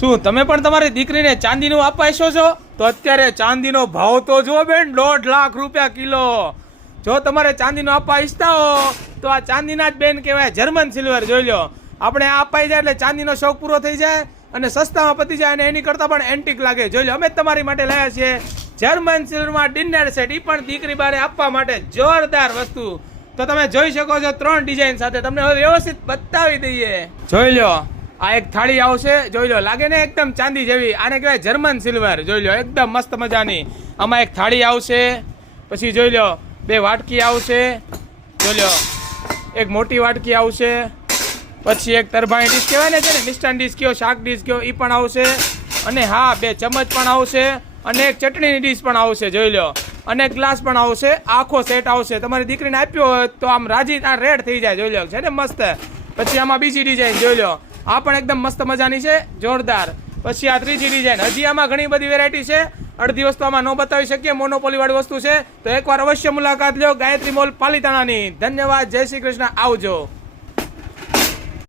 શું, તમે પણ તમારી દીકરીને ચાંદીનું ઈચ્છો છો? તો અત્યારે ચાંદીનો ભાવ તો જુઓ બેન, દોઢ લાખ રૂપિયા કિલો. જો તમારે ચાંદીનો આપવા ઈચ્છતા હો, તો આ ચાંદીના જ બેન કહેવાય, જર્મન સિલ્વર, જોઈ લો આપણે આ અપાઈ જાય એટલે ચાંદીનો શોખ પૂરો થઈ જાય અને સસ્તામાં પતી જાય અને એની કરતાં પણ એન્ટિક લાગે. જોઈ લો અમે તમારી માટે લાયા છીએ. જર્મન સિલ્વરમાં ડિનર સેટ એ પણ દીકરી બારે આપવા માટે જોરદાર વસ્તુ. તો તમે જોઈ શકો છો ત્રણ ડિઝાઇન સાથે. તમને હવે વ્યવસ્થિત બતાવી દઈએ. જોઈ લો આ એક થાળી આવશે, જોઈ લો, લાગે ને એકદમ ચાંદી જેવી. આને કહેવાય જર્મન સિલ્વર જોઈ લો, એકદમ મસ્ત મજાની. આમાં એક થાળી આવશે, પછી જોઈ લો, બે વાટકી આવશે, જોઈ લો, એક મોટી વાટકી આવશે, પછી એક તરભાણી ડીશ કહેવાય ને છે ને, મિષ્ટાન ડીશ કયો, શાક ડીશ કયો એ પણ આવશે, અને હા, બે ચમચ પણ આવશે, અને એક ચટણીની ડીશ પણ આવશે, જોઈ લો, અને ગ્લાસ પણ આવશે, આખો સેટ આવશે. તમારી દીકરીને આપ્યો હોય તો આમ રાજી રેડ થઈ જાય, જોઈ લો, છે ને, મસ્ત. પછી આમાં બીજી ડિઝાઇન જોઈ લો આ પણ એકદમ મસ્ત મજાની છે, જોરદાર. પછી આ ત્રીજી ડિઝાઇન હજી આમાં ઘણી બધી વેરાયટી છે. અડધી વસ્તુ આમાં ન બતાવી શકીએ મોનોપોલી વાળી વસ્તુ છે. તો એકવાર અવશ્ય મુલાકાત લ્યો ગાયત્રી મોલ પાલિતાણાની. ધન્યવાદ, જય શ્રી કૃષ્ણ. આવજો.